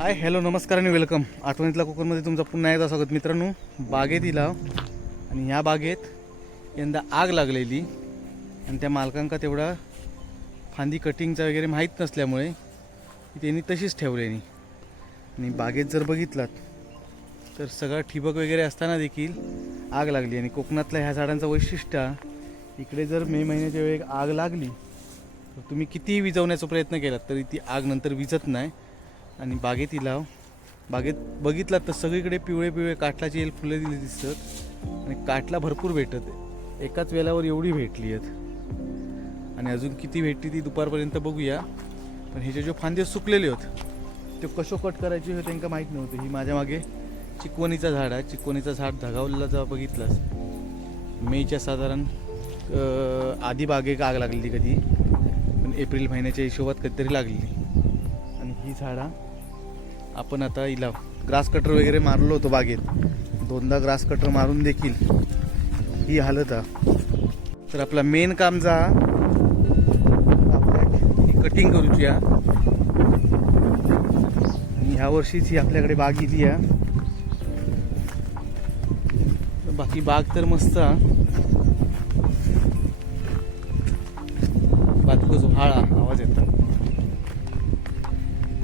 Hi hello नमस्कार आणि welcome आठवणीतला कोकणमध्ये तुमचं पुन्हा एकदा स्वागत. मित्रांनो बागेत इला आणि ह्या बागेत यंदा आग लागलेली आणि त्या मालकांका तेवढा फांदी कटिंगचा वगैरे माहीत नसल्यामुळे त्यांनी तशीच ठेवलेली. आणि बागेत जर बघितलात तर सगळं ठिबक वगैरे असताना देखील आग लागली. आणि कोकणातल्या ह्या झाडांचं वैशिष्ट्य इकडे जर मे महिन्याच्या वेळी आग लागली तर तुम्ही कितीही विझवण्याचा प्रयत्न केलात तरी ती आग नंतर विझत नाही. आणि बागेत इलाव बागेत बघितलात तर सगळीकडे पिवळे पिवळे काठलाचे येल फुलं दिली दिसतात. आणि काठला भरपूर भेटत आहे. एकाच वेळावर एवढी भेटली आहेत आणि अजून किती भेटली ती दुपारपर्यंत बघूया. पण ह्याचे जे फांदे सुकलेले होत ते कसो कट करायचे हे त्यांना माहीत नव्हतं. ही माझ्या मागे चिकवणीचं झाड आहे. चिकवणीचा झाड धगावलेला जेव्हा बघितलास मेच्या साधारण आधी बागेक आग लागलेली कधी. पण एप्रिल महिन्याच्या हिशोबात कधीतरी लागलेली आणि ही झाडं आपण आता इला ग्रास कटर वगैरे मारलो होतो बागेत. दोनदा ग्रास कटर मारून देखील ही हालत तर आपला मेन काम जा आपल्या ही कटिंग करूची आणि ह्या वर्षीच ही आपल्याकडे बाग इली आहे. बाकी बाग तर मस्त बातकोच बाजूक हाळा आवाज येतात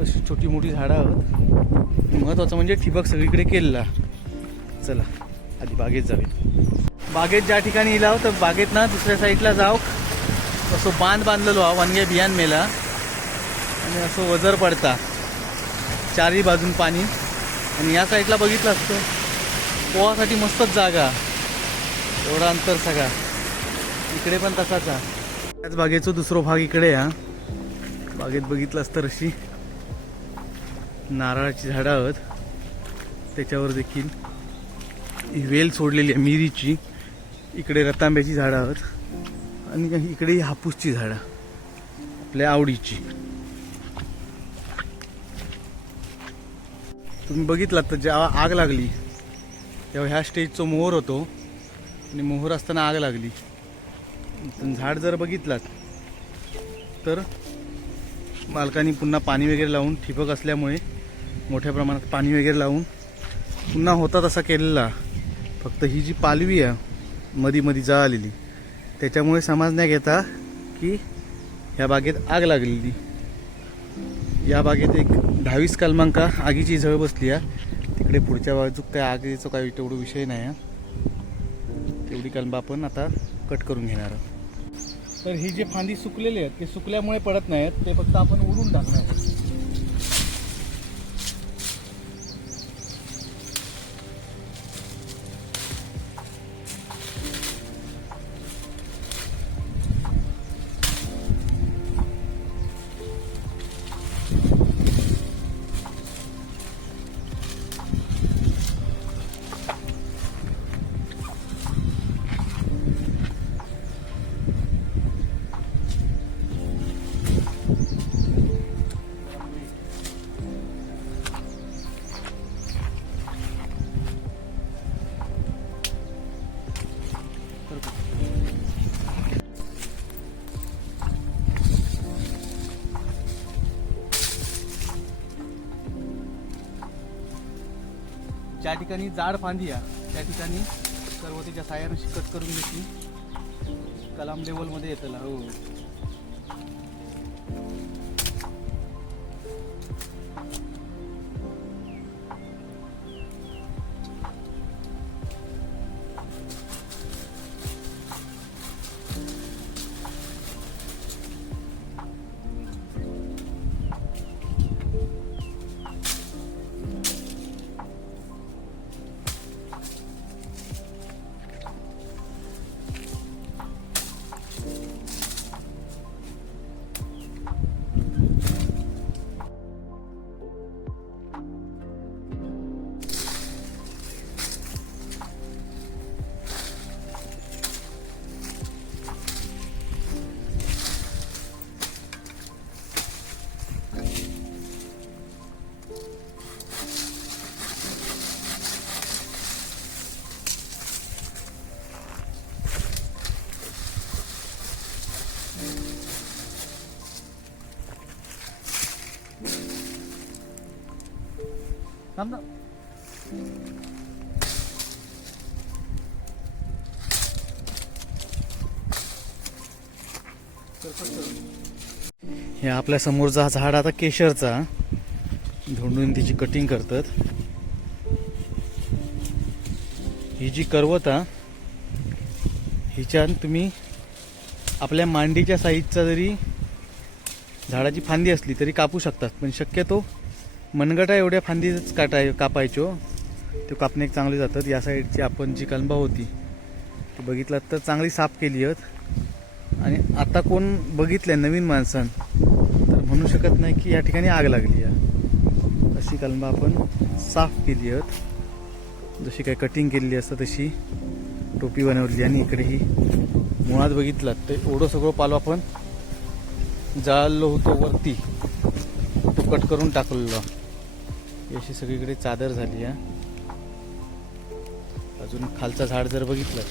तशी छोटी मोठी झाडं आहोत. महत्वाचं म्हणजे ठिबक सगळीकडे केलेला. चला आधी बागेत जावे बागेत ज्या ठिकाणी येला तर बागेत ना दुसऱ्या साईडला जाऊ असं बांध बांधलेलो हा वानग्या बियाण मेला. आणि असं वजर पडता. चारही बाजून पाणी. आणि या साईडला बघितलं असतं. पोहासाठी मस्तच जागा. एवढा अंतर सगळा. इकडे पण तसाच हा त्याच बागेचा दुसरा भाग इकडे हा. बागेत बघितलं असतं रशी नारळाची झाडं आहोत. त्याच्यावर देखील वेल सोडलेली आहे मिरीची. इकडे रतांब्याची झाडं आहोत. आणि इकडे हापूसची झाडं. आपल्या आवडीची. तुम्ही बघितलात तर जेव्हा आग लागली तेव्हा ह्या स्टेजचा मोहर होतो. आणि मोहर असताना आग लागली. पण झाड जर बघितलात तर मालकांनी पुन्हा पाणी वगैरे लावून ठिबक असल्यामुळे मोठ्या प्रमाणात पाणी वगैरे लावून पुन्हा होता तसा केलेला. फक्त ही जी पालवी आहे मधी मधी जा आलेली त्याच्यामुळे समाज नाही घेता की ह्या बागेत आग लागलेली. या बागेत एक दहावीस कलमांका आगीची झळ बसली आहे. तिकडे पुढच्या बाजूक काय आगीचं काही तेवढं विषय नाही आहे. तेवढी कलमा आपण आता कट करून घेणार आहोत. तर ही जे फांदी सुकलेली आहेत ते सुकल्यामुळे पडत नाहीत ते फक्त आपण उडून टाकणार आहोत. ज्या ठिकाणी जाड फांदी आहे त्या ठिकाणी सर्वतीच्या साह्यानं कट करून घेतली. कलाम लेवलमध्ये येतं हो. थांब ना. हे आपल्या समोरचा झाड आता केशरचा धोंडून तिची कटिंग करतात ही जी करवता हिच्यात तुम्ही आपल्या मांडीच्या साईजचा जरी झाडाची फांदी असली तरी कापू शकतात पण शक्यतो मनगटा एवढ्या फांदीच काटाय कापायचो. ते कापणे एक चांगले जातात. या साईडची आपण जी कलबा होती ती बघितलात तर चांगली साफ केली आहेत. आणि आता कोण बघितलं नवीन माणसान तर म्हणू शकत नाही की या ठिकाणी आग लागली आहे. अशी कलंबा आपण साफ केली आहेत. जशी काही कटिंग केलेली असतं तशी टोपी बनवली आणि इकडे ही मुळात बघितलात. तर एवढं सगळं पालो आपण जाळलो होतो वरती. कट करून टाकलेलो. अशी सगळीकडे चादर झाली आहे अजून खालचा झाड जर बघितलं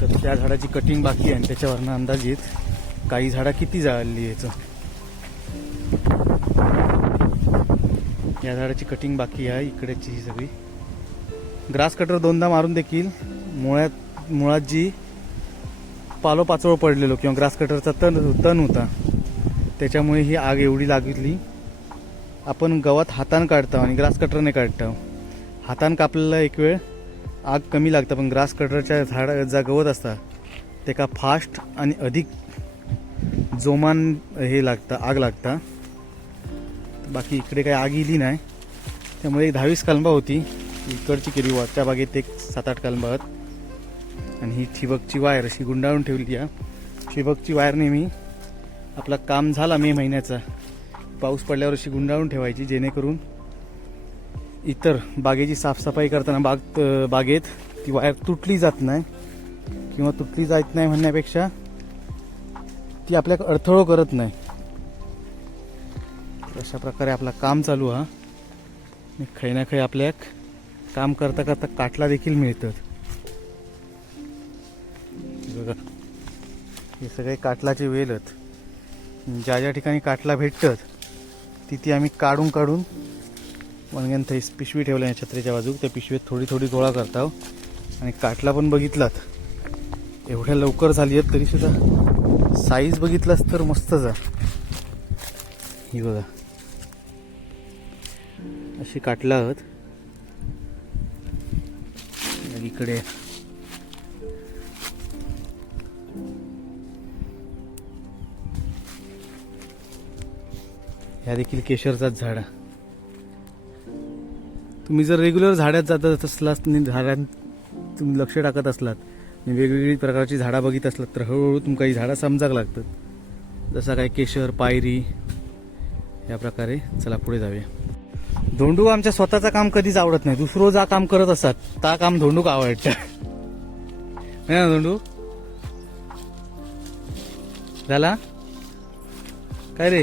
तर त्या झाडाची कटिंग बाकी आहे आणि त्याच्यावरनं अंदाज येत काही झाडं किती जाळली याचं. या झाडाची कटिंग बाकी आहे इकडेची ही सगळी. ग्रास कटर दोनदा मारून देखील मुळ्यात मुळात जी पालो पाचोळ पडलेलो किंवा ग्रास कटरचा तण तण होता त्याच्यामुळे ही आग एवढी लागली. आपण गवत हातानं काढतो आणि ग्रास कटरने काढतो. हातानं कापलेला एक वेळ आग कमी लागतं पण ग्रास कटरच्या झाड जा गवत असता ते का फास्ट आणि अधिक जोमान हे लागतं आग लागता. बाकी इकडे काही आग इली नाही. त्यामुळे एक दहावीस कलंबा होती. इकडची केली वरच्या बागेत एक सात आठ कलंबा आहेत. आणि ही ठिबकची वायर अशी गुंडाळून ठेवली आहे. ठिबकची वायर नेहमी आपला काम झाला मे महिन्याचा. पाऊस पडल्यावर अशी गुंडाळून ठेवायची जेणेकरून इतर बागेची साफसफाई करताना बाग बागेत ती वायर तुटली जात नाही किंवा तुटली जात नाही म्हणण्यापेक्षा ती आपल्या अडथळो करत नाही. अशा प्रकारे आपला काम चालू हा. आणि खै ना खै आपल्या काम करता करता काटला देखील मिळतात. बघा हे सगळे काटलाचे वेलत ज्या ज्या ठिकाणी काटला भेटतात तिथे आम्ही काढून काढून वणग्यान थंय पिशवी ठेवल्या छत्रीच्या बाजूक. त्या पिशवीत थोडी थोडी गोळा करता हो. आणि काटला पण बघितलात. एवढ्या लवकर झाली आहेत तरी सुद्धा साईज बघितलास तर मस्तच आहे ही बघा. अशी काटला आहोत. इकडे ह्या देखील केशरचाच झाड. तुम्ही जर रेग्युलर झाडात जात असलात आणि झाडात तुम्ही लक्ष टाकत असलात आणि वेगवेगळी प्रकारची झाडं बघित असलात तर हळूहळू तुमका ही झाडं समजाक लागतात. जसा काय केशर पायरी या प्रकारे चला पुढे जाऊया. धोंडू आमच्या स्वतःचं काम कधीच आवडत नाही. दुसरं जा काम करत असतात ता काम धोंडूक आवडतं. नाही ना धोंडू? झाला? काय रे?